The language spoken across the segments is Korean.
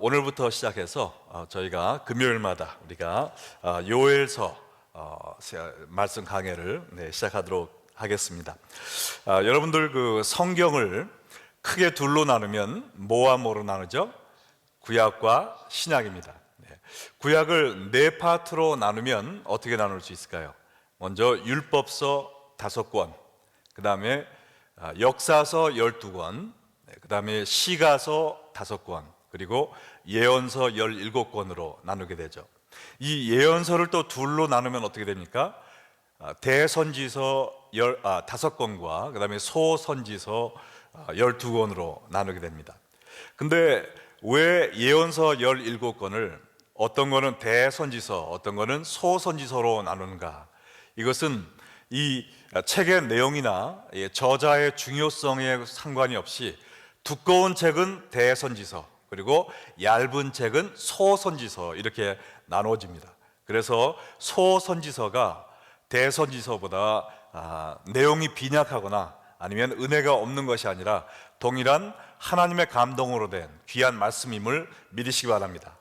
오늘부터 시작해서 저희가 금요일마다 우리가 요엘서 말씀 강해를 시작하도록 하겠습니다. 여러분들 그 성경을 크게 둘로 나누면 뭐와 뭐로 나누죠? 구약과 신약입니다. 구약을 네 파트로 나누면 어떻게 나눌 수 있을까요? 먼저 율법서 5권, 그 다음에 역사서 12권, 그 다음에 시가서 5권, 그리고 예언서 17권으로 나누게 되죠. 이 예언서를 또 둘로 나누면 어떻게 됩니까? 대선지서 5권과 그 다음에 소선지서 12권으로 나누게 됩니다. 근데 왜 예언서 17권을 어떤 거는 대선지서, 어떤 거는 소선지서로 나누는가? 이것은 이 책의 내용이나 저자의 중요성에 상관이 없이 두꺼운 책은 대선지서, 그리고 얇은 책은 소선지서, 이렇게 나눠집니다. 그래서 소선지서가 대선지서보다 내용이 빈약하거나 아니면 은혜가 없는 것이 아니라 동일한 하나님의 감동으로 된 귀한 말씀임을 믿으시기 바랍니다.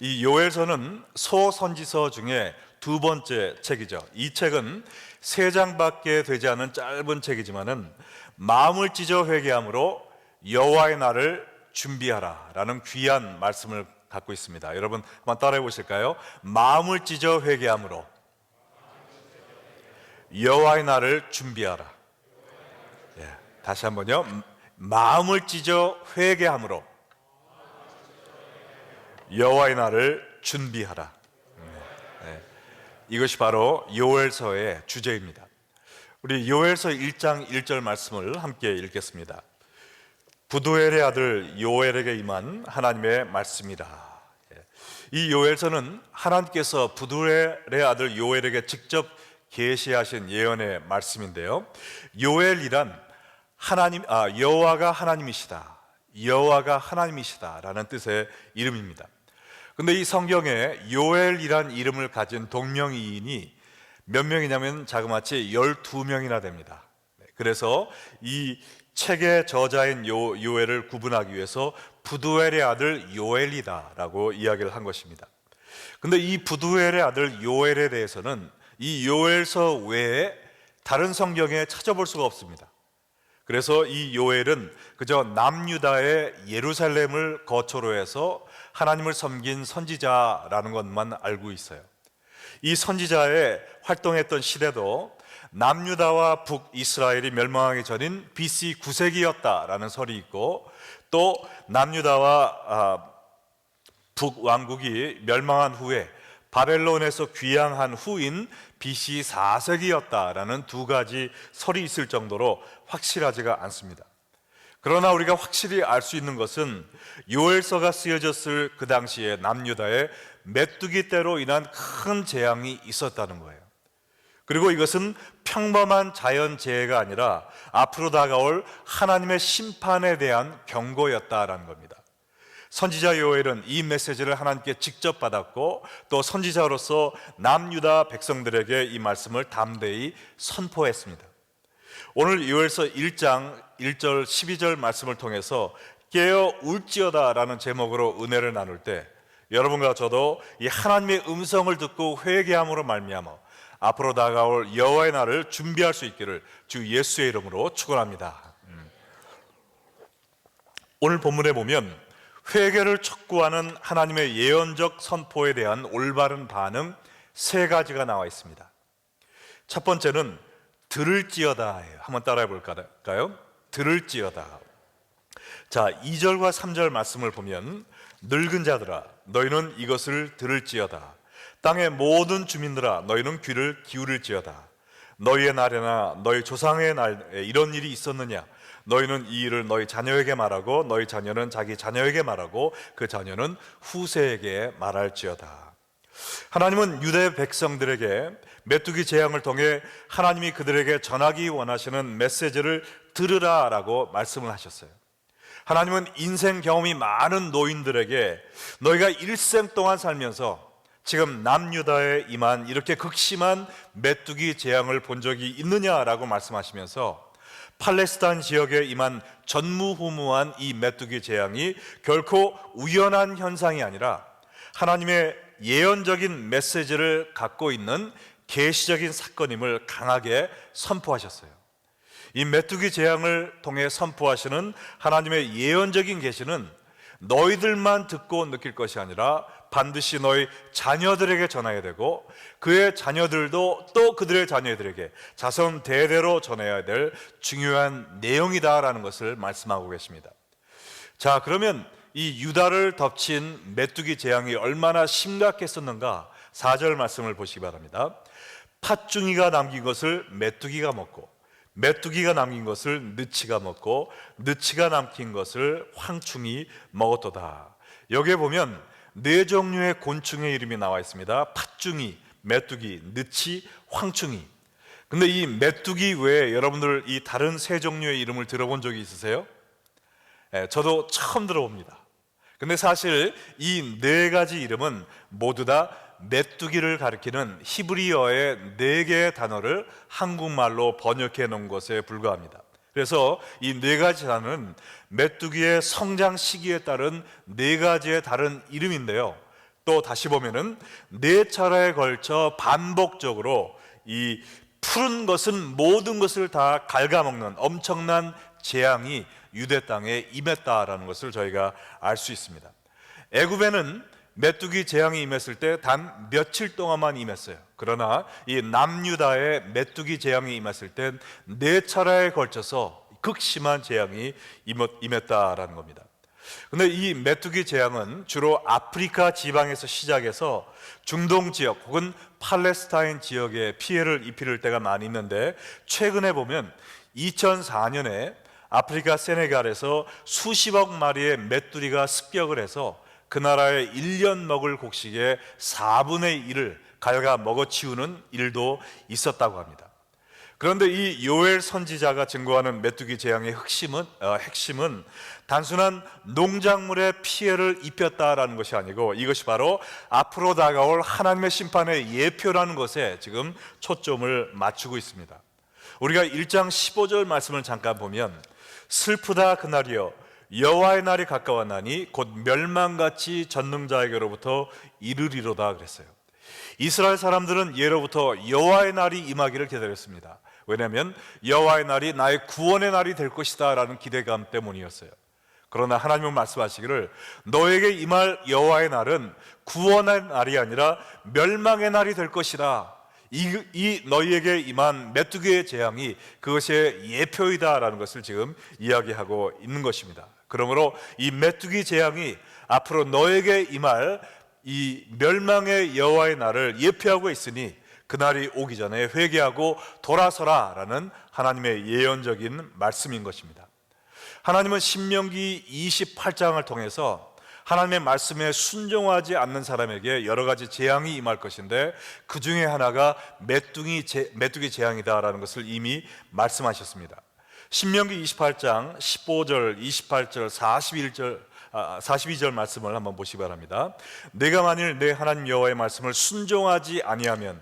이 요엘서는 소선지서 중에 두 번째 책이죠. 이 책은 3장밖에 되지 않은 짧은 책이지만은 마음을 찢어 회개함으로 여호와의 날을 준비하라 라는 귀한 말씀을 갖고 있습니다. 여러분 한번 따라해 보실까요? 마음을 찢어 회개함으로 여호와의 날을 준비하라. 다시 한번요. 마음을 찢어 회개함으로 여호와의 날을 준비하라. 이것이 바로 요엘서의 주제입니다. 우리 요엘서 1장 1절 말씀을 함께 읽겠습니다. 부두엘의 아들 요엘에게 임한 하나님의 말씀이라. 이 요엘서는 하나님께서 부두엘의 아들 요엘에게 직접 계시하신 예언의 말씀인데요. 요엘이란 여호와가 하나님이시다, 여호와가 하나님이시다라는 뜻의 이름입니다. 근데 이 성경에 요엘이란 이름을 가진 동명이인이 몇 명이냐면 자그마치 12명이나 됩니다. 그래서 이 책의 저자인 요엘을 구분하기 위해서 부두엘의 아들 요엘이다라고 이야기를 한 것입니다. 근데 이 부두엘의 아들 요엘에 대해서는 이 요엘서 외에 다른 성경에 찾아볼 수가 없습니다. 그래서 이 요엘은 그저 남유다의 예루살렘을 거처로 해서 하나님을 섬긴 선지자라는 것만 알고 있어요. 이 선지자의 활동했던 시대도 남유다와 북이스라엘이 멸망하기 전인 BC 9세기였다라는 설이 있고, 또 남유다와 북왕국이 멸망한 후에 바벨론에서 귀향한 후인 BC 4세기였다라는 두 가지 설이 있을 정도로 확실하지가 않습니다. 그러나 우리가 확실히 알 수 있는 것은 요엘서가 쓰여졌을 그 당시에 남유다에 메뚜기 떼로 인한 큰 재앙이 있었다는 거예요. 그리고 이것은 평범한 자연재해가 아니라 앞으로 다가올 하나님의 심판에 대한 경고였다라는 겁니다. 선지자 요엘은 이 메시지를 하나님께 직접 받았고, 또 선지자로서 남유다 백성들에게 이 말씀을 담대히 선포했습니다. 오늘 요엘서 1장 1절 12절 말씀을 통해서 깨어 울지어다 라는 제목으로 은혜를 나눌 때, 여러분과 저도 이 하나님의 음성을 듣고 회개함으로 말미암아 앞으로 다가올 여호와의 날을 준비할 수 있기를 주 예수의 이름으로 축원합니다. 오늘 본문에 보면 회개를 촉구하는 하나님의 예언적 선포에 대한 올바른 반응 3가지가 나와 있습니다. 첫 번째는 들을지어다예요. 한번 따라해 볼까요? 들을지어다. 자, 2절과 3절 말씀을 보면 늙은 자들아 너희는 이것을 들을지어다. 땅의 모든 주민들아 너희는 귀를 기울일지어다. 너희의 날에나 너희 조상의 날에 이런 일이 있었느냐? 너희는 이 일을 너희 자녀에게 말하고 너희 자녀는 자기 자녀에게 말하고 그 자녀는 후세에게 말할지어다. 하나님은 유대 백성들에게 메뚜기 재앙을 통해 하나님이 그들에게 전하기 원하시는 메시지를 들으라라고 말씀을 하셨어요. 하나님은 인생 경험이 많은 노인들에게 너희가 일생 동안 살면서 지금 남유다에 임한 이렇게 극심한 메뚜기 재앙을 본 적이 있느냐라고 말씀하시면서 팔레스타인 지역에 임한 전무후무한 이 메뚜기 재앙이 결코 우연한 현상이 아니라 하나님의 예언적인 메시지를 갖고 있는 계시적인 사건임을 강하게 선포하셨어요. 이 메뚜기 재앙을 통해 선포하시는 하나님의 예언적인 계시는 너희들만 듣고 느낄 것이 아니라 반드시 너희 자녀들에게 전해야 되고 그의 자녀들도 또 그들의 자녀들에게 자손 대대로 전해야 될 중요한 내용이다라는 것을 말씀하고 계십니다. 자, 그러면 이 유다를 덮친 메뚜기 재앙이 얼마나 심각했었는가 4절 말씀을 보시기 바랍니다. 팥중이가 남긴 것을 메뚜기가 먹고 메뚜기가 남긴 것을 느치가 먹고 느치가 남긴 것을 황충이 먹었도다. 여기에 보면 네 종류의 곤충의 이름이 나와 있습니다. 팥중이, 메뚜기, 느치, 황충이. 근데 이 메뚜기 외에 여러분들 이 다른 세 종류의 이름을 들어본 적이 있으세요? 저도 처음 들어봅니다. 근데 사실 이 네 가지 이름은 모두 다 메뚜기를 가리키는 히브리어의 네 개의 단어를 한국말로 번역해 놓은 것에 불과합니다. 그래서 이 네 가지 단어는 메뚜기의 성장 시기에 따른 네 가지의 다른 이름인데요. 또 다시 보면은 네 차례에 걸쳐 반복적으로 이 푸른 것은 모든 것을 다 갉아먹는 엄청난 재앙이 유대 땅에 임했다라는 것을 저희가 알 수 있습니다. 애굽에는 메뚜기 재앙이 임했을 때 단 며칠 동안만 임했어요. 그러나 이 남유다에 메뚜기 재앙이 임했을 땐 네 차례에 걸쳐서 극심한 재앙이 임했다라는 겁니다. 근데 이 메뚜기 재앙은 주로 아프리카 지방에서 시작해서 중동 지역 혹은 팔레스타인 지역에 피해를 입힐 때가 많이 있는데 최근에 보면 2004년에 아프리카 세네갈에서 수십억 마리의 메뚜기가 습격을 해서 그 나라의 1년 먹을 곡식의 4분의 1을 갉아 먹어치우는 일도 있었다고 합니다. 그런데 이 요엘 선지자가 증거하는 메뚜기 재앙의 핵심은 단순한 농작물에 피해를 입혔다라는 것이 아니고 이것이 바로 앞으로 다가올 하나님의 심판의 예표라는 것에 지금 초점을 맞추고 있습니다. 우리가 1장 15절 말씀을 잠깐 보면 슬프다 그날이여 여호와의 날이 가까웠나니 곧 멸망같이 전능자에게로부터 이르리로다 그랬어요. 이스라엘 사람들은 예로부터 여호와의 날이 임하기를 기다렸습니다. 왜냐하면 여호와의 날이 나의 구원의 날이 될 것이다 라는 기대감 때문이었어요. 그러나 하나님은 말씀하시기를 너에게 임할 여호와의 날은 구원의 날이 아니라 멸망의 날이 될 것이다. 이 너희에게 임한 메뚜기의 재앙이 그것의 예표이다라는 것을 지금 이야기하고 있는 것입니다. 그러므로 이 메뚜기 재앙이 앞으로 너에게 임할 이 멸망의 여호와의 날을 예표하고 있으니 그날이 오기 전에 회개하고 돌아서라라는 하나님의 예언적인 말씀인 것입니다. 하나님은 신명기 28장을 통해서 하나님의 말씀에 순종하지 않는 사람에게 여러 가지 재앙이 임할 것인데 그 중에 하나가 메뚜기 재앙이다라는 것을 이미 말씀하셨습니다. 신명기 28장 15절, 28절, 42절 말씀을 한번 보시기 바랍니다. 내가 만일 내 하나님 여호와의 말씀을 순종하지 아니하면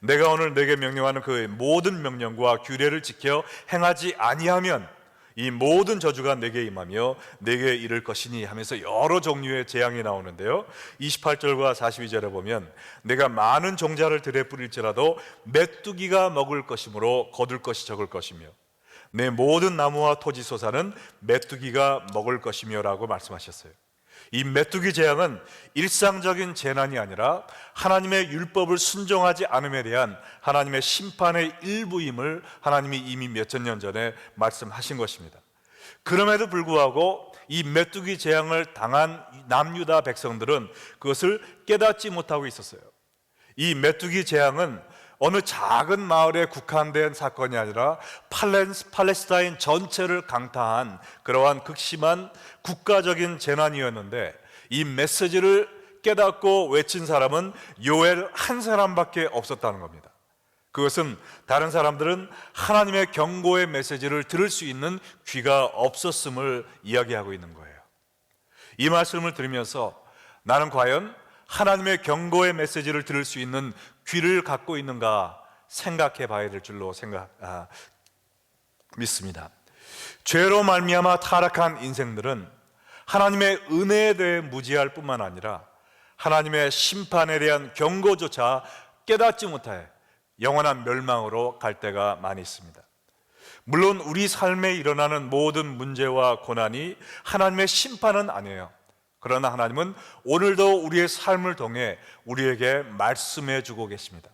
내가 오늘 내게 명령하는 그 모든 명령과 규례를 지켜 행하지 아니하면 이 모든 저주가 내게 임하며 내게 이를 것이니 하면서 여러 종류의 재앙이 나오는데요. 28절과 42절에 보면 내가 많은 종자를 들에 뿌릴지라도 메뚜기가 먹을 것이므로 거둘 것이 적을 것이며 내 모든 나무와 토지 소사는 메뚜기가 먹을 것이며 라고 말씀하셨어요. 이 메뚜기 재앙은 일상적인 재난이 아니라 하나님의 율법을 순종하지 않음에 대한 하나님의 심판의 일부임을 하나님이 이미 몇천 년 전에 말씀하신 것입니다. 그럼에도 불구하고 이 메뚜기 재앙을 당한 남유다 백성들은 그것을 깨닫지 못하고 있었어요. 이 메뚜기 재앙은 어느 작은 마을에 국한된 사건이 아니라 팔레스타인 전체를 강타한 그러한 극심한 국가적인 재난이었는데 이 메시지를 깨닫고 외친 사람은 요엘 한 사람밖에 없었다는 겁니다. 그것은 다른 사람들은 하나님의 경고의 메시지를 들을 수 있는 귀가 없었음을 이야기하고 있는 거예요. 이 말씀을 들으면서 나는 과연 하나님의 경고의 메시지를 들을 수 있는 귀를 갖고 있는가 생각해 봐야 될 줄로 믿습니다. 죄로 말미암아 타락한 인생들은 하나님의 은혜에 대해 무지할 뿐만 아니라 하나님의 심판에 대한 경고조차 깨닫지 못해 영원한 멸망으로 갈 때가 많이 있습니다. 물론 우리 삶에 일어나는 모든 문제와 고난이 하나님의 심판은 아니에요. 그러나 하나님은 오늘도 우리의 삶을 통해 우리에게 말씀해 주고 계십니다.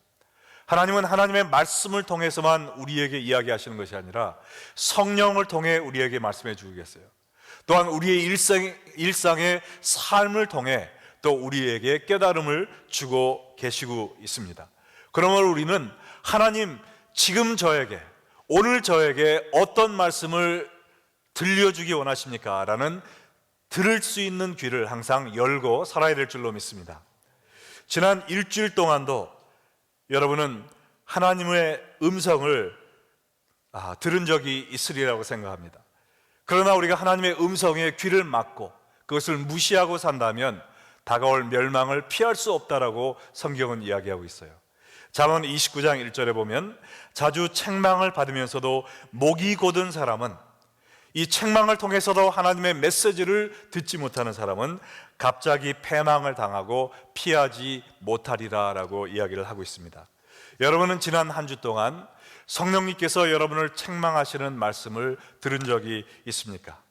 하나님은 하나님의 말씀을 통해서만 우리에게 이야기하시는 것이 아니라 성령을 통해 우리에게 말씀해 주고 계세요. 또한 우리의 일상의 삶을 통해 또 우리에게 깨달음을 주고 계시고 있습니다. 그러므로 우리는 하나님, 지금 저에게, 오늘 저에게 어떤 말씀을 들려주기 원하십니까? 라는 들을 수 있는 귀를 항상 열고 살아야 될 줄로 믿습니다. 지난 일주일 동안도 여러분은 하나님의 음성을 들은 적이 있으리라고 생각합니다. 그러나 우리가 하나님의 음성에 귀를 막고 그것을 무시하고 산다면 다가올 멸망을 피할 수 없다라고 성경은 이야기하고 있어요. 잠언 29장 1절에 보면 자주 책망을 받으면서도 목이 곧은 사람은, 이 책망을 통해서도 하나님의 메시지를 듣지 못하는 사람은 갑자기 패망을 당하고 피하지 못하리라 라고 이야기를 하고 있습니다. 여러분은 지난 한 주 동안 성령님께서 여러분을 책망하시는 말씀을 들은 적이 있습니까?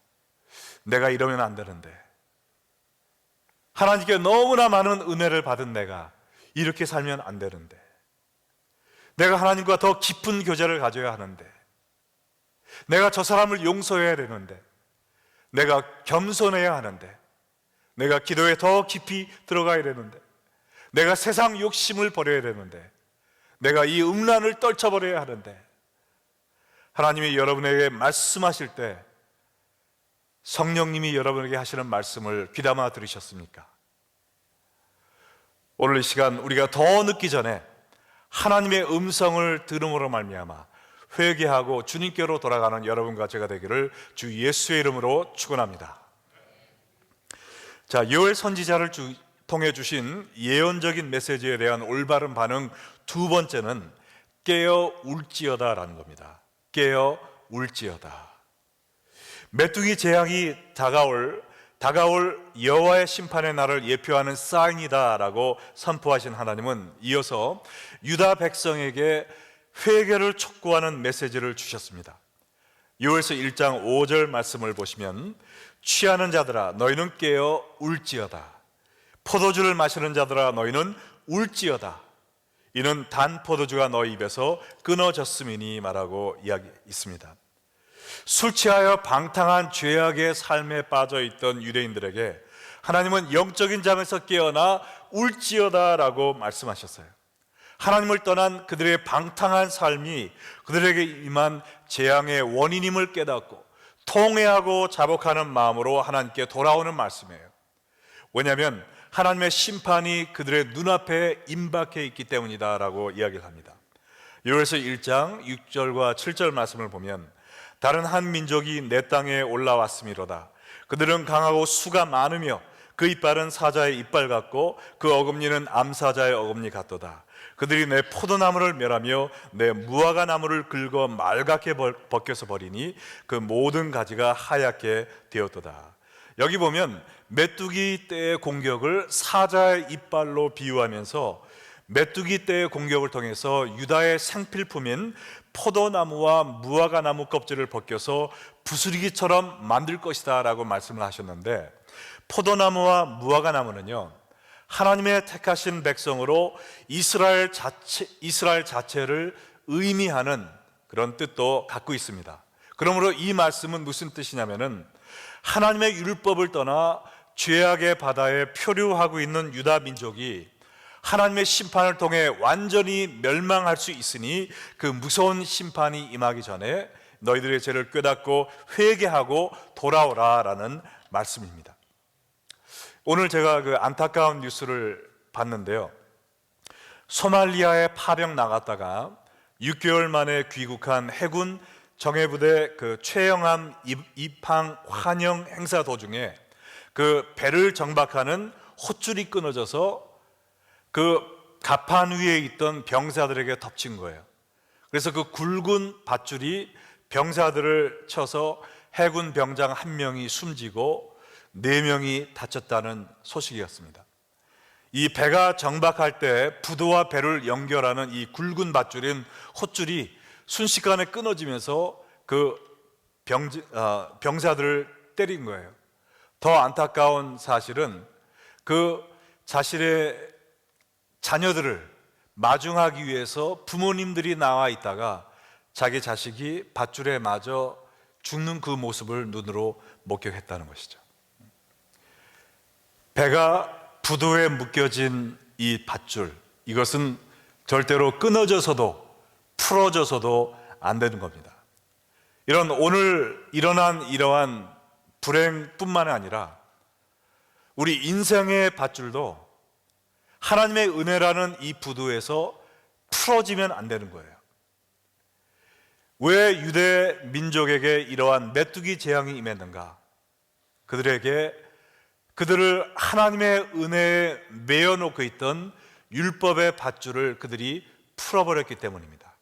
내가 이러면 안 되는데, 하나님께 너무나 많은 은혜를 받은 내가 이렇게 살면 안 되는데, 내가 하나님과 더 깊은 교제를 가져야 하는데, 내가 저 사람을 용서해야 되는데, 내가 겸손해야 하는데, 내가 기도에 더 깊이 들어가야 되는데, 내가 세상 욕심을 버려야 되는데, 내가 이 음란을 떨쳐버려야 하는데, 하나님이 여러분에게 말씀하실 때 성령님이 여러분에게 하시는 말씀을 귀담아 들으셨습니까? 오늘 이 시간 우리가 더 늦기 전에 하나님의 음성을 들음으로 말미암아 회개하고 주님께로 돌아가는 여러분과 제가 되기를 주 예수의 이름으로 축원합니다. 자, 요엘 선지자를 통해 주신 예언적인 메시지에 대한 올바른 반응 두 번째는 깨어 울지어다라는 겁니다. 깨어 울지어다. 메뚜기 재앙이 다가올 여호와의 심판의 날을 예표하는 사인이다라고 선포하신 하나님은 이어서 유다 백성에게 회개를 촉구하는 메시지를 주셨습니다. 요엘서 1장 5절 말씀을 보시면 취하는 자들아 너희는 깨어 울지어다. 포도주를 마시는 자들아 너희는 울지어다. 이는 단 포도주가 너희 입에서 끊어졌음이니 말하고 이야기 있습니다. 술 취하여 방탕한 죄악의 삶에 빠져있던 유대인들에게 하나님은 영적인 잠에서 깨어나 울지어다라고 말씀하셨어요. 하나님을 떠난 그들의 방탕한 삶이 그들에게 임한 재앙의 원인임을 깨닫고 통회하고 자복하는 마음으로 하나님께 돌아오는 말씀이에요. 왜냐하면 하나님의 심판이 그들의 눈앞에 임박해 있기 때문이다라고 이야기를 합니다. 요엘서 1장 6절과 7절 말씀을 보면 다른 한 민족이 내 땅에 올라왔음이로다. 그들은 강하고 수가 많으며 그 이빨은 사자의 이빨 같고 그 어금니는 암사자의 어금니 같도다. 그들이 내 포도나무를 멸하며 내 무화과 나무를 긁어 말갛게 벗겨서 버리니 그 모든 가지가 하얗게 되었도다. 여기 보면 메뚜기 떼의 공격을 사자의 이빨로 비유하면서 메뚜기 떼의 공격을 통해서 유다의 생필품인 포도나무와 무화과 나무 껍질을 벗겨서 부스러기처럼 만들 것이다 라고 말씀을 하셨는데, 포도나무와 무화과 나무는요 하나님의 택하신 백성으로 이스라엘 자체를 의미하는 그런 뜻도 갖고 있습니다. 그러므로 이 말씀은 무슨 뜻이냐면은 하나님의 율법을 떠나 죄악의 바다에 표류하고 있는 유다 민족이 하나님의 심판을 통해 완전히 멸망할 수 있으니 그 무서운 심판이 임하기 전에 너희들의 죄를 깨닫고 회개하고 돌아오라라는 말씀입니다. 오늘 제가 그 안타까운 뉴스를 봤는데요, 소말리아에 파병 나갔다가 6개월 만에 귀국한 해군 정예부대 그 최영함 입항 환영 행사 도중에 그 배를 정박하는 헛줄이 끊어져서 그 갑판 위에 있던 병사들에게 덮친 거예요. 그래서 그 굵은 밧줄이 병사들을 쳐서 해군 병장 한 명이 숨지고 4명이 다쳤다는 소식이었습니다. 이 배가 정박할 때 부두와 배를 연결하는 이 굵은 밧줄인 홑줄이 순식간에 끊어지면서 그 병사들을 때린 거예요. 더 안타까운 사실은 그 자신의 자녀들을 마중하기 위해서 부모님들이 나와 있다가 자기 자식이 밧줄에 맞아 죽는 그 모습을 눈으로 목격했다는 것이죠. 배가 부두에 묶여진 이 밧줄, 이것은 절대로 끊어져서도 풀어져서도 안 되는 겁니다. 이런 오늘 일어난 이러한 불행뿐만 아니라 우리 인생의 밧줄도 하나님의 은혜라는 이 부두에서 풀어지면 안 되는 거예요. 왜 유대 민족에게 이러한 메뚜기 재앙이 임했는가? 그들을 하나님의 은혜에 매어놓고 있던 율법의 밧줄을 그들이 풀어버렸기 때문입니다.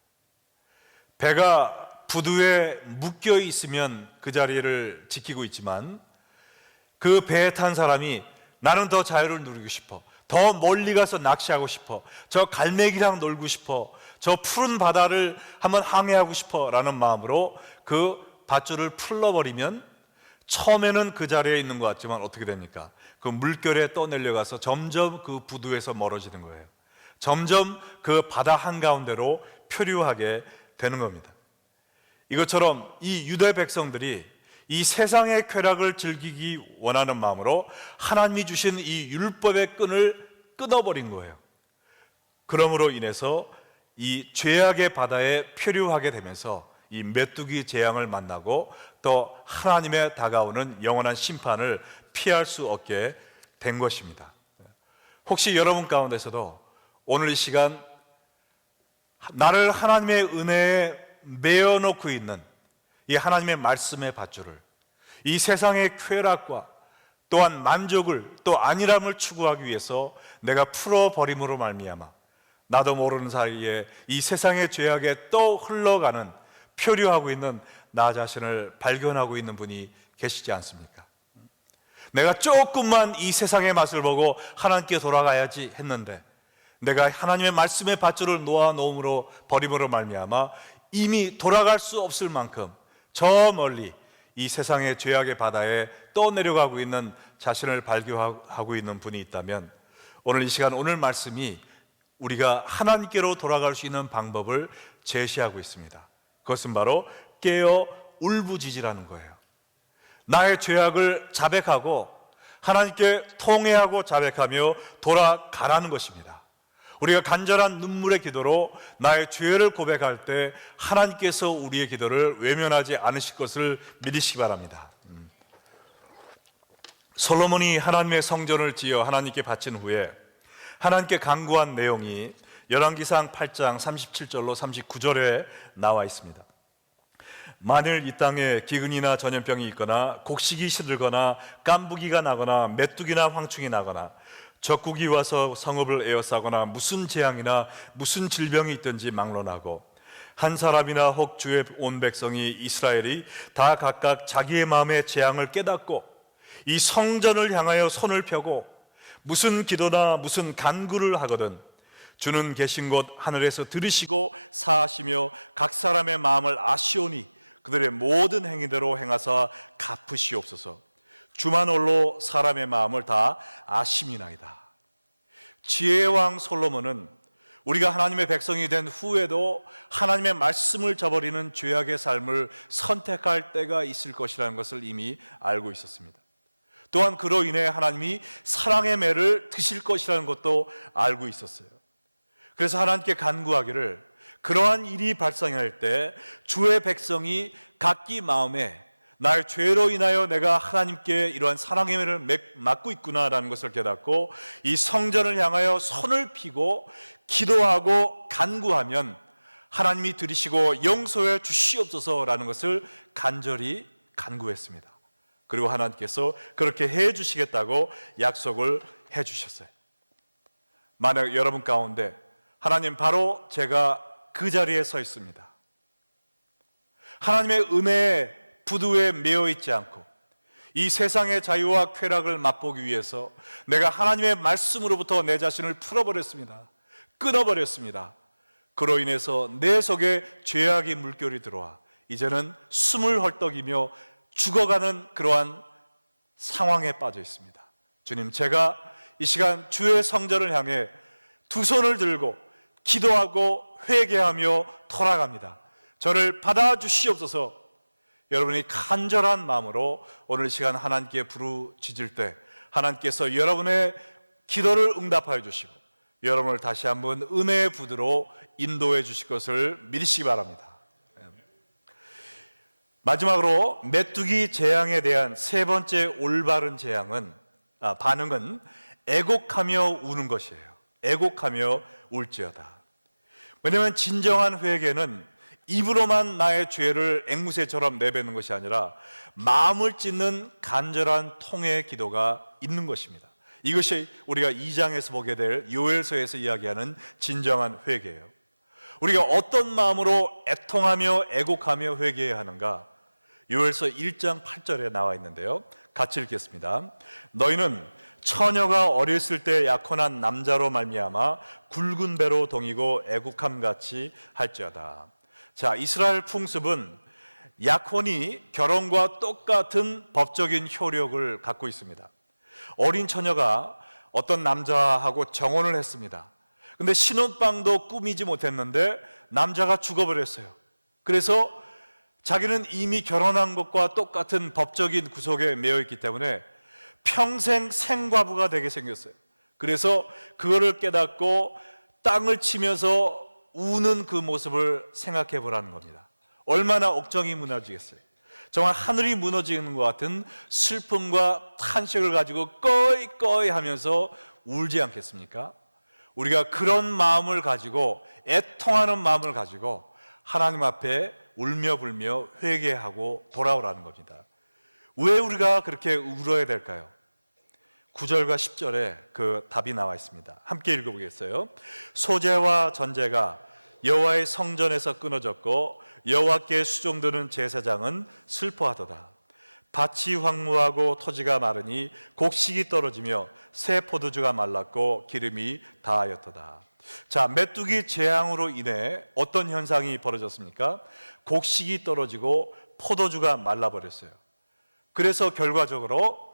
배가 부두에 묶여 있으면 그 자리를 지키고 있지만 그 배에 탄 사람이 나는 더 자유를 누리고 싶어, 더 멀리 가서 낚시하고 싶어, 저 갈매기랑 놀고 싶어, 저 푸른 바다를 한번 항해하고 싶어 라는 마음으로 그 밧줄을 풀러버리면 처음에는 그 자리에 있는 것 같지만 어떻게 됩니까? 그 물결에 떠내려가서 점점 그 부두에서 멀어지는 거예요. 점점 그 바다 한가운데로 표류하게 되는 겁니다. 이것처럼 이 유대 백성들이 이 세상의 쾌락을 즐기기 원하는 마음으로 하나님이 주신 이 율법의 끈을 끊어버린 거예요. 그러므로 인해서 이 죄악의 바다에 표류하게 되면서 이 메뚜기 재앙을 만나고 또 하나님의 다가오는 영원한 심판을 피할 수 없게 된 것입니다. 혹시 여러분 가운데서도 오늘 이 시간 나를 하나님의 은혜에 매어놓고 있는 이 하나님의 말씀의 밧줄을, 이 세상의 쾌락과 또한 만족을 또 안일함을 추구하기 위해서 내가 풀어버림으로 말미암아 나도 모르는 사이에 이 세상의 죄악에 또 흘러가는, 표류하고 있는 나 자신을 발견하고 있는 분이 계시지 않습니까? 내가 조금만 이 세상의 맛을 보고 하나님께 돌아가야지 했는데 내가 하나님의 말씀의 밧줄을 놓아놓음으로 버림으로 말미암아 이미 돌아갈 수 없을 만큼 저 멀리 이 세상의 죄악의 바다에 떠내려가고 있는 자신을 발견하고 있는 분이 있다면 오늘 이 시간, 오늘 말씀이 우리가 하나님께로 돌아갈 수 있는 방법을 제시하고 있습니다. 그것은 바로 깨어 울부짖으라는 거예요. 나의 죄악을 자백하고 하나님께 통회하고 자백하며 돌아가라는 것입니다. 우리가 간절한 눈물의 기도로 나의 죄를 고백할 때 하나님께서 우리의 기도를 외면하지 않으실 것을 믿으시기 바랍니다. 솔로몬이 하나님의 성전을 지어 하나님께 바친 후에 하나님께 간구한 내용이 열왕기상 8장 37절로 39절에 나와 있습니다. 만일 이 땅에 기근이나 전염병이 있거나 곡식이 시들거나 깐부기가 나거나 메뚜기나 황충이 나거나 적국이 와서 성읍을 에워싸거나 무슨 재앙이나 무슨 질병이 있든지 막론하고 한 사람이나 혹 주의 온 백성이 이스라엘이 다 각각 자기의 마음의 재앙을 깨닫고 이 성전을 향하여 손을 펴고 무슨 기도나 무슨 간구를 하거든 주는 계신 곳 하늘에서 들으시고 사하시며 각 사람의 마음을 아시오니 그들의 모든 행위대로 행하사 갚으시옵소서. 주만 홀로 사람의 마음을 다 아심이나이다. 지혜의 왕 솔로몬은 우리가 하나님의 백성이 된 후에도 하나님의 말씀을 저버리는 죄악의 삶을 선택할 때가 있을 것이라는 것을 이미 알고 있었습니다. 또한 그로 인해 하나님이 사랑의 매를 드실 것이라는 것도 알고 있었어요. 그래서 하나님께 간구하기를 그러한 일이 발생할 때 주의 백성이 각기 마음에 나의 죄로 인하여 내가 하나님께 이러한 사랑의 매를 맞고 있구나라는 것을 깨닫고 이 성전을 향하여 손을 펴고 기도하고 간구하면 하나님이 들으시고 용서해 주시옵소서라는 것을 간절히 간구했습니다. 그리고 하나님께서 그렇게 해 주시겠다고 약속을 해 주셨어요. 만약 여러분 가운데 하나님, 바로 제가 그 자리에 서 있습니다. 하나님의 은혜의 부두에 매여 있지 않고 이 세상의 자유와 쾌락을 맛보기 위해서 내가 하나님의 말씀으로부터 내 자신을 풀어버렸습니다. 끊어버렸습니다. 그로 인해서 내 속에 죄악의 물결이 들어와 이제는 숨을 헐떡이며 죽어가는 그러한 상황에 빠져 있습니다. 주님, 제가 이 시간 주의 성전을 향해 두 손을 들고 기도하고 회개하며 돌아갑니다. 저를 받아주시옵소서. 여러분이 간절한 마음으로 오늘 시간 하나님께 부르짖을 때 하나님께서 여러분의 기도를 응답하여 주시고 여러분을 다시 한번 은혜의 부두로 인도해 주실 것을 믿으시기 바랍니다. 마지막으로 메뚜기 재앙에 대한 세 번째 올바른 반응은 애곡하며 우는 것이에요. 애곡하며 울지어다. 왜냐하면 진정한 회개는 입으로만 나의 죄를 앵무새처럼 내뱉는 것이 아니라 마음을 찢는 간절한 통회의 기도가 있는 것입니다. 이것이 우리가 2장에서 보게 될 요엘서에서 이야기하는 진정한 회개예요. 우리가 어떤 마음으로 애통하며 애곡하며 회개해야 하는가? 요엘서 1장 8절에 나와 있는데요, 같이 읽겠습니다. 너희는 처녀가 어렸을 때 약혼한 남자로 말미암아 굵은 배로 동이고 애국함같이 할지어다. 자, 이스라엘 풍습은 약혼이 결혼과 똑같은 법적인 효력을 갖고 있습니다. 어린 처녀가 어떤 남자하고 정혼을 했습니다. 근데 신혼방도 꾸미지 못했는데 남자가 죽어버렸어요. 그래서 자기는 이미 결혼한 것과 똑같은 법적인 구속에 매여 있기 때문에 평생 생과부가 되게 생겼어요. 그래서 그거를 깨닫고 땅을 치면서 우는 그 모습을 생각해 보라는 겁니다. 얼마나 억정이 무너지겠어요. 정말 하늘이 무너지는 것 같은 슬픔과 탄식을 가지고 꺼이 하면서 울지 않겠습니까? 우리가 그런 마음을 가지고 애통하는 마음을 가지고 하나님 앞에 울며 불며 회개하고 돌아오라는 겁니다. 왜 우리가 그렇게 울어야 될까요? 9절과 10절에 그 답이 나와 있습니다. 함께 읽어보겠어요. 소재와 전제가 여호와의 성전에서 끊어졌고 여호와께 수종드는 제사장은 슬퍼하도다. 밭이 황무하고 토지가 마르니 곡식이 떨어지며 새 포도주가 말랐고 기름이 다하였도다. 자, 메뚜기 재앙으로 인해 어떤 현상이 벌어졌습니까? 곡식이 떨어지고 포도주가 말라버렸어요. 그래서 결과적으로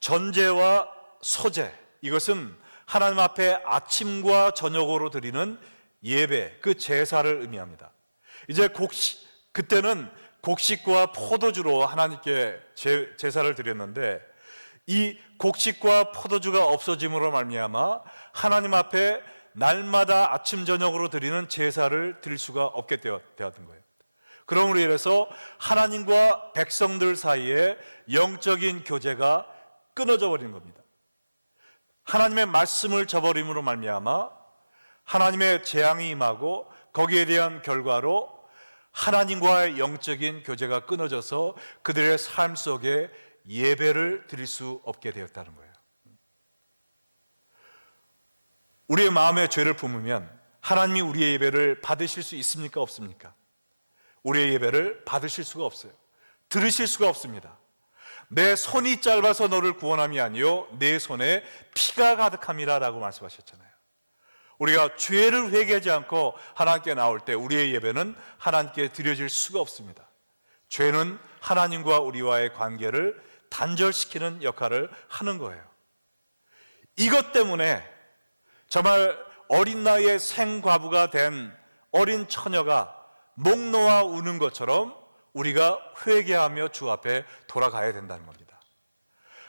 전제와 소제, 이것은 하나님 앞에 아침과 저녁으로 드리는 예배, 그 제사를 의미합니다. 이제 그때는 곡식과 포도주로 하나님께 제사를 드렸는데 이 곡식과 포도주가 없어짐으로 말미암아 하나님 앞에 날마다 아침 저녁으로 드리는 제사를 드릴 수가 없게 되었던 거예요. 그러므로 인해서 하나님과 백성들 사이에 영적인 교제가 끊어져 버린 겁니다. 하나님의 말씀을 저버림으로 말미암아 하나님의 재앙이 임하고 거기에 대한 결과로 하나님과의 영적인 교제가 끊어져서 그들의 삶 속에 예배를 드릴 수 없게 되었다는 거예요. 우리의 마음에 죄를 품으면 하나님이 우리의 예배를 받으실 수 있습니까? 없습니까? 우리의 예배를 받으실 수가 없어요. 들으실 수가 없습니다. 내 손이 짧아서 너를 구원함이 아니요 내 손에 피가 가득함이라 라고 말씀하셨잖아요. 우리가 죄를 회개하지 않고 하나님께 나올 때 우리의 예배는 하나님께 드려질 수가 없습니다. 죄는 하나님과 우리와의 관계를 단절시키는 역할을 하는 거예요. 이것 때문에 정말 어린 나이에 생과부가 된 어린 처녀가 목 놓아 우는 것처럼 우리가 회개하며 주 앞에 돌아가야 된다는 겁니다.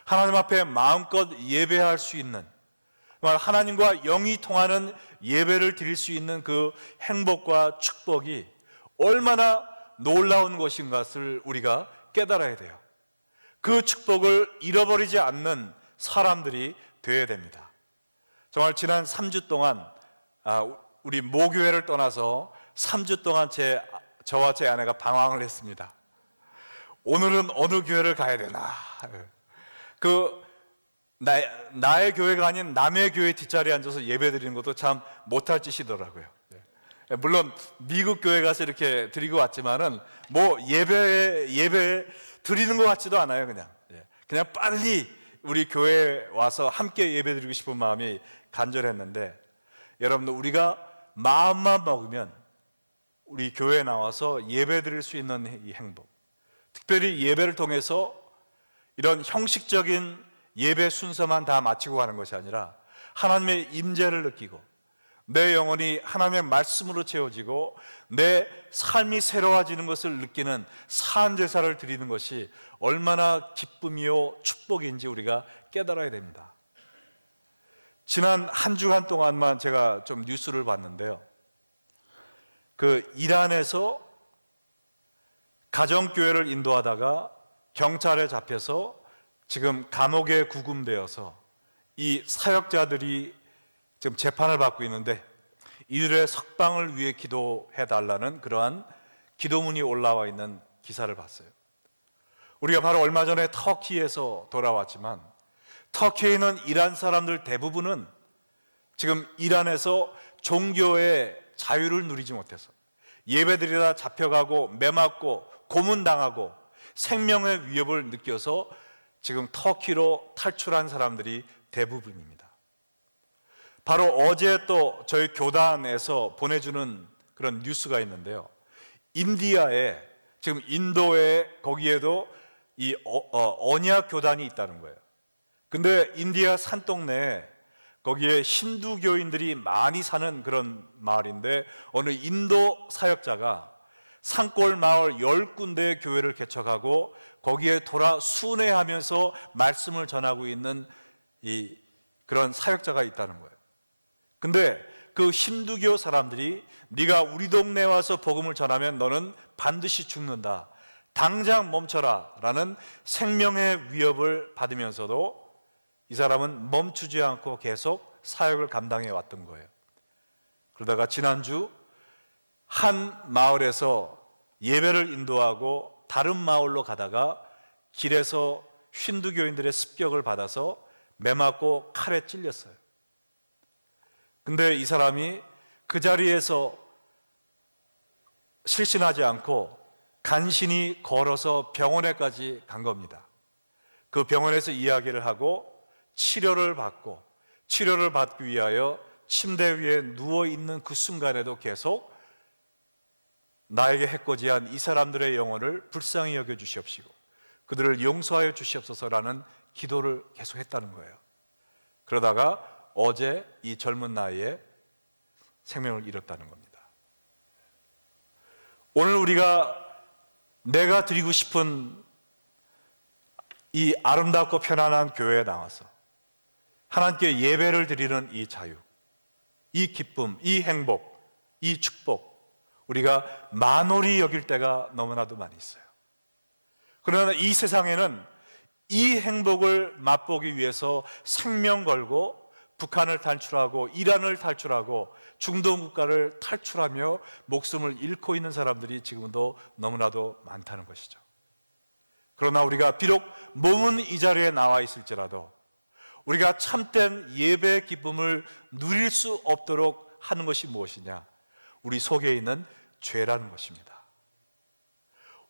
하나님 앞에 마음껏 예배할 수 있는, 하나님과 영이 통하는 예배를 드릴 수 있는 그 행복과 축복이 얼마나 놀라운 것인 것을 우리가 깨달아야 돼요. 그 축복을 잃어버리지 않는 사람들이 되어야 됩니다. 정말 지난 3주 동안 우리 모교회를 떠나서 3주 동안 저와 제 아내가 방황을 했습니다. 오늘은 어느 교회를 가야 되나. 나의 교회가 아닌 남의 교회 뒷자리에 앉아서 예배 드리는 것도 참 못할 짓이더라고요. 물론 미국 교회 가서 이렇게 드리고 왔지만은 뭐 예배 드리는 것 같지도 않아요. 그냥 빨리 우리 교회에 와서 함께 예배 드리고 싶은 마음이 간절했는데, 여러분들, 우리가 마음만 먹으면 우리 교회에 나와서 예배 드릴 수 있는 이 행복, 특별히 예배를 통해서 이런 형식적인 예배 순서만 다 마치고 가는 것이 아니라 하나님의 임재를 느끼고 내 영혼이 하나님의 말씀으로 채워지고 내 삶이 새로워지는 것을 느끼는 산제사를 드리는 것이 얼마나 기쁨이요 축복인지 우리가 깨달아야 됩니다. 지난 한 주간 동안만 제가 좀 뉴스를 봤는데요, 그 이란에서 가정교회를 인도하다가 경찰에 잡혀서 지금 감옥에 구금되어서 이 사역자들이 지금 재판을 받고 있는데, 이들의 석방을 위해 기도해 달라는 그러한 기도문이 올라와 있는 기사를 봤어요. 우리가 바로 얼마 전에 터키에서 돌아왔지만, 터키에 있는 이란 사람들 대부분은 지금 이란에서 종교의 자유를 누리지 못해서 예배드리다 잡혀가고 매맞고 고문당하고 생명의 위협을 느껴서 지금 터키로 탈출한 사람들이 대부분입니다. 바로 어제 또 저희 교단에서 보내주는 그런 뉴스가 있는데요, 인디아에, 지금 인도에 거기에도 이 언약 교단이 있다는 거예요. 근데 인디아 산동네에 거기에 힌두교인들이 많이 사는 그런 마을인데, 어느 인도 사역자가 산골 마을 10군데의 교회를 개척하고 거기에 돌아 순회하면서 말씀을 전하고 있는 그런 사역자가 있다는 거예요. 근데 그 힌두교 사람들이 네가 우리 동네에 와서 복음을 전하면 너는 반드시 죽는다, 당장 멈춰라 라는 생명의 위협을 받으면서도 이 사람은 멈추지 않고 계속 사역을 감당해 왔던 거예요. 그러다가 지난주 한 마을에서 예배를 인도하고 다른 마을로 가다가 길에서 힌두교인들의 습격을 받아서 매맞고 칼에 찔렸어요. 근데 이 사람이 그 자리에서 실신하지 않고 간신히 걸어서 병원에까지 간 겁니다. 그 병원에서 이야기를 하고 치료를 받기 위하여 침대 위에 누워있는 그 순간에도 계속 나에게 해코지한 이 사람들의 영혼을 불쌍히 여겨 주시옵시고 그들을 용서하여 주시옵소서라는 기도를 계속 했다는 거예요. 그러다가 어제 이 젊은 나이에 생명을 잃었다는 겁니다. 오늘 내가 드리고 싶은 이 아름답고 편안한 교회에 나와서 하나님께 예배를 드리는 이 자유, 이 기쁨, 이 행복, 이 축복, 우리가 만홀히 여길 때가 너무나도 많이 있어요. 그러나 이 세상에는 이 행복을 맛보기 위해서 생명 걸고 북한을 탈출하고 이란을 탈출하고 중동 국가를 탈출하며 목숨을 잃고 있는 사람들이 지금도 너무나도 많다는 것이죠. 그러나 우리가 비록 몸은 이 자리에 나와 있을지라도 우리가 참된 예배의 기쁨을 누릴 수 없도록 하는 것이 무엇이냐? 우리 속에 있는 죄라는 것입니다.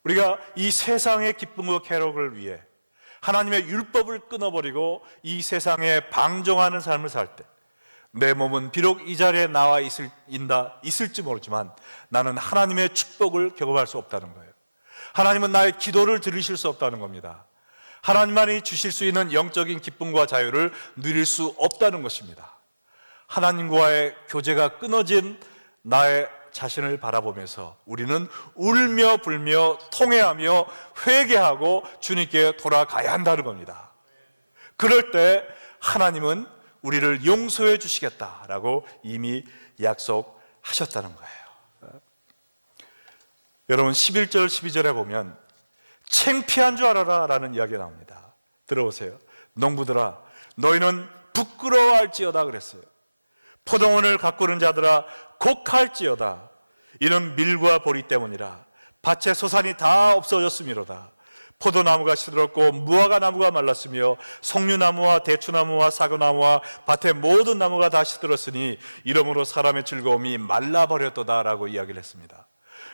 우리가 이 세상의 기쁨과 쾌락을 위해 하나님의 율법을 끊어버리고 이 세상에 방종하는 삶을 살 때 내 몸은 비록 이 자리에 나와 있을지 모르지만 나는 하나님의 축복을 경험할 수 없다는 거예요. 하나님은 나의 기도를 들으실 수 없다는 겁니다. 하나님만이 주실 수 있는 영적인 기쁨과 자유를 누릴 수 없다는 것입니다. 하나님과의 교제가 끊어진 나의 자신을 바라보면서 우리는 울며 불며 통회하며 회개하고 주님께 돌아가야 한다는 겁니다. 그럴 때 하나님은 우리를 용서해 주시겠다라고 이미 약속하셨다는 거예요. 여러분 11절 12절에 보면 창피한 줄 알아라 라는 이야기가 나옵니다. 들어보세요. 농부들아 너희는 부끄러워할지어다 그랬어요. 포도원을 가꾸는 자들아 곡할지어다. 이는 밀과 보리 때문이라 밭의 소산이 다 없어졌음이로다. 포도나무가 시들었고 무화과 나무가 말랐으며 석류나무와 대추나무와 사과나무와 밭의 모든 나무가 다 시들었으니 이러므로 사람의 즐거움이 말라버렸도다라고 이야기를 했습니다.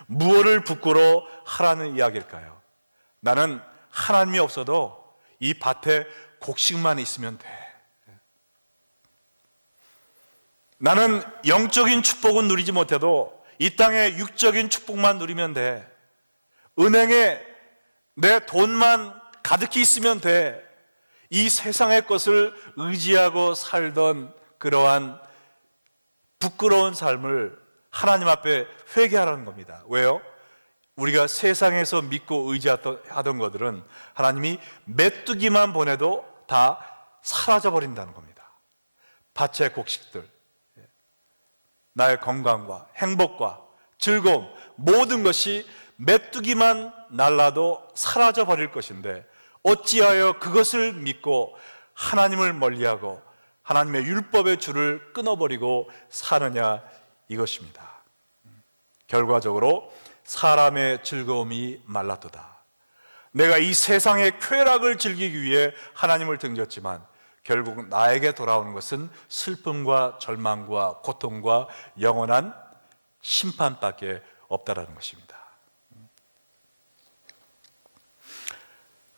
무엇을 부끄러 하라는 이야기일까요? 나는 하나님이 없어도 이 밭에 곡식만 있으면 돼. 나는 영적인 축복은 누리지 못해도 이 땅의 육적인 축복만 누리면 돼. 은행에 내 돈만 가득히 있으면 돼. 이 세상의 것을 의지하고 살던 그러한 부끄러운 삶을 하나님 앞에 회개하라는 겁니다. 왜요? 우리가 세상에서 믿고 의지하던 것들은 하나님이 메뚜기만 보내도 다 사라져 버린다는 겁니다. 밭의 곡식들, 나의 건강과 행복과 즐거움, 모든 것이 메뚜기만 날라도 사라져 버릴 것인데 어찌하여 그것을 믿고 하나님을 멀리하고 하나님의 율법의 줄을 끊어버리고 사느냐, 이것입니다. 결과적으로 사람의 즐거움이 말랐도다. 내가 이 세상의 쾌락을 즐기기 위해 하나님을 등졌지만 결국 나에게 돌아오는 것은 슬픔과 절망과 고통과 영원한 심판밖에 없다라는 것입니다.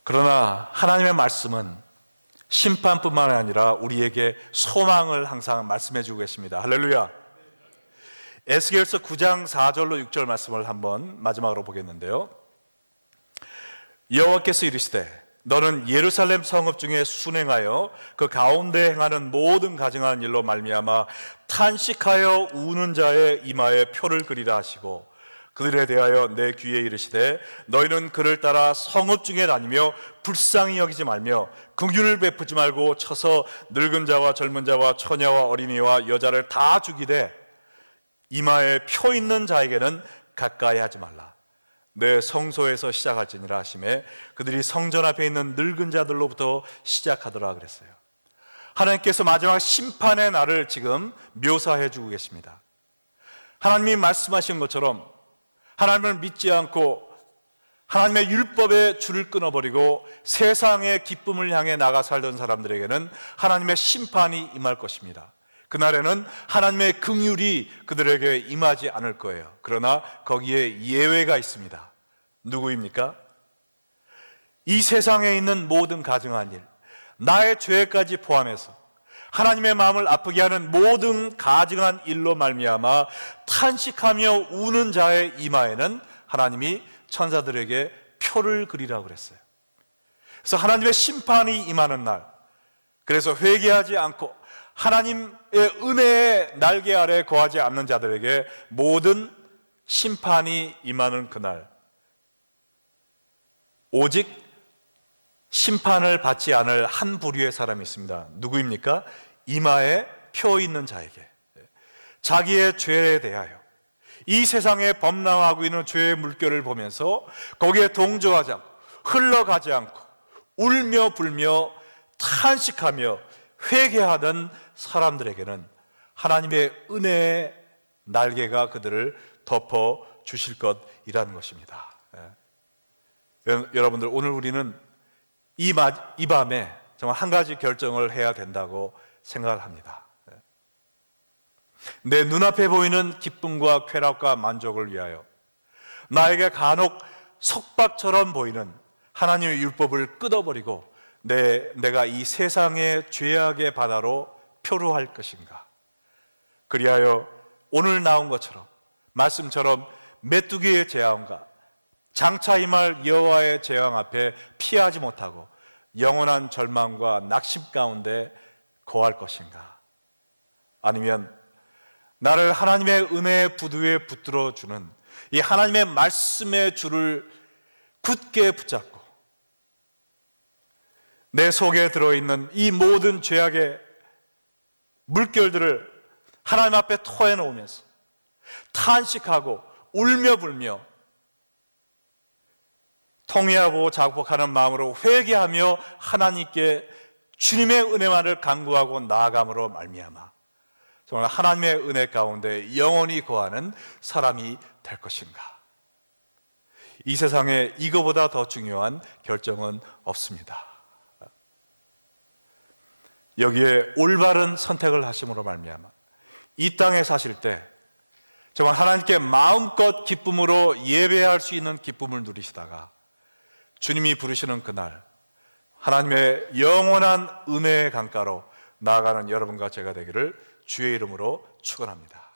그러나 하나님의 말씀은 심판뿐만 아니라 우리에게 소망을 항상 말씀해 주고 계십니다. 할렐루야. 에스겔서 9장 4절로 6절 말씀을 한번 마지막으로 보겠는데요. 여호와께서 이르시되 너는 예루살렘 성읍 중에 순행하여 그 가운데 행하는 모든 가증한 일로 말미암아 탄식하여 우는 자의 이마에 표를 그리라 하시고 그들에 대하여 내 귀에 이르시되 너희는 그를 따라 성읍 중에 다니며 불쌍히 여기지 말며 긍휼을 베푸지 말고 쳐서 늙은 자와 젊은 자와 처녀와 어린이와 여자를 다 죽이되 이마에 표 있는 자에게는 가까이 하지 말라. 내 성소에서 시작할지니라 하시매 그들이 성전 앞에 있는 늙은 자들로부터 시작하더라 그랬어요. 하나님께서 마지막 심판의 날을 지금 묘사해 주고 계십니다. 하나님이 말씀하신 것처럼 하나님을 믿지 않고 하나님의 율법의 줄을 끊어버리고 세상의 기쁨을 향해 나가 살던 사람들에게는 하나님의 심판이 임할 것입니다. 그날에는 하나님의 긍휼이 그들에게 임하지 않을 거예요. 그러나 거기에 예외가 있습니다. 누구입니까? 이 세상에 있는 모든 가증한 일, 나의 죄까지 포함해서 하나님의 마음을 아프게 하는 모든 가증한 일로 말미암아 탄식하며 우는 자의 이마에는 하나님이 천사들에게 표를 그리라고 그랬어요. 그래서 하나님의 심판이 임하는 날, 그래서 회개하지 않고 하나님의 은혜의 날개 아래 거하지 않는 자들에게 모든 심판이 임하는 그날, 오직 심판을 받지 않을 한 부류의 사람이 있습니다. 누구입니까? 이마에 표 있는 자에게, 자기의 죄에 대하여 이 세상에 범람하고 있는 죄의 물결을 보면서 거기에 동조하지 않고 흘러가지 않고 울며 불며 탄식하며 회개하던 사람들에게는 하나님의 은혜의 날개가 그들을 덮어 주실 것이라는 것입니다. 여러분들, 오늘 우리는 이 밤에 정말 한 가지 결정을 해야 된다고 생각을 합니다. 내 눈앞에 보이는 기쁨과 쾌락과 만족을 위하여 나에게 간혹 속박처럼 보이는 하나님의 율법을 끊어버리고 내가 이 세상의 죄악의 바다로 표류할 것인가? 그리하여 오늘 나온 것처럼, 말씀처럼 메뚜기의 재앙과 장차 임할 여호와의 재앙 앞에 피하지 못하고 영원한 절망과 낙심 가운데 거할 것인가? 아니면 나를 하나님의 은혜의 부두에 붙들어 주는 이 하나님의 말씀의 줄을 굳게 붙잡고 내 속에 들어있는 이 모든 죄악의 물결들을 하나님 앞에 토해놓으면서 탄식하고 울며 불며 통회하고 자복하는 마음으로 회개하며 하나님께 주님의 은혜만을 간구하고 나아감으로 말미암아 정말 하나님의 은혜 가운데 영원히 거하는 사람이 될 것인가? 이 세상에 이거보다 더 중요한 결정은 없습니다. 여기에 올바른 선택을 하심으로 말미암아 이 땅에 사실 때 정말 하나님께 마음껏 기쁨으로 예배할 수 있는 기쁨을 누리시다가 주님이 부르시는 그날 하나님의 영원한 은혜의 강가로 나아가는 여러분과 제가 되기를 주의 이름으로 축원합니다.